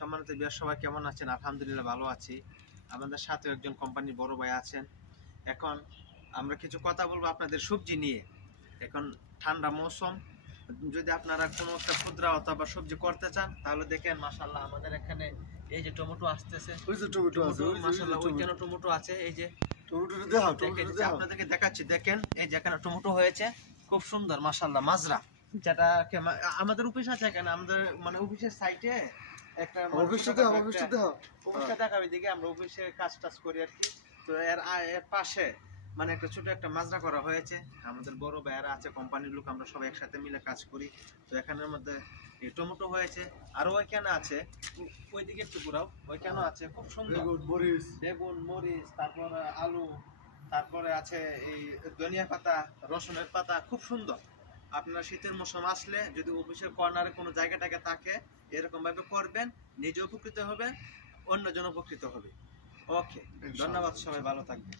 সম্মানিত বিয়ার সবাই কেমন আছেন? আলহামদুলিল্লাহ ভালো আছি। আমাদের সাথে একজন কোম্পানির বড় ভাই আছেন। এখন আমরা কিছু কথা বলবো আপনাদের সবজি নিয়ে। এখন ঠান্ডা মৌসুম, যদি আপনারা কোনো একটা ক্ষুদ্র অথবা সবজি করতে চান তাহলে দেখেন মাশাআল্লাহ আমাদের এখানে এই যে টমেটো আসতেছে, ওই যে টমেটো আছে, মাশাআল্লাহ ওইখানে টমেটো আছে। এই যে টমেটোটা দেখাও, দেখেন আপনাদেরকে দেখাচ্ছি, দেখেন এই যে এখানে টমেটো হয়েছে খুব সুন্দর মাশাআল্লাহ মাজরা, যেটা আমাদের অফিস আছে এখানে, আমাদের মানে অফিসের সাইটে একটা অফিসটা দেখাবে দিকে আমরা অফিসে কাজ টাজ করি আর কি। তো এর পাশে মানে একটা ছোট একটা মাজরা করা হয়েছে। আমাদের বড় ভাইয়ারা আছে, কোম্পানির লোক, আমরা সবাই একসাথে মিলে কাজ করি। তো এখানের মধ্যে এই টমেটো হয়েছে, আর ওইখানে আছে, ওইদিকে একটু ঘুরাও, ওইখানে আছে খুব সুন্দর বেগুন, মরিচ, তারপর আলু, তারপরে আছে এই ধনিয়া পাতা, রসুনের পাতা, খুব সুন্দর। আপনার শীতের মৌসুম আসলে যদি অফিসের কর্নারে কোনো জায়গাটাকে থাকে এরকম ভাবে করবেন, নিজে উপকৃত হবে, অন্যজন উপকৃত হবে। ওকে, ধন্যবাদ, সবাই ভালো থাকবেন।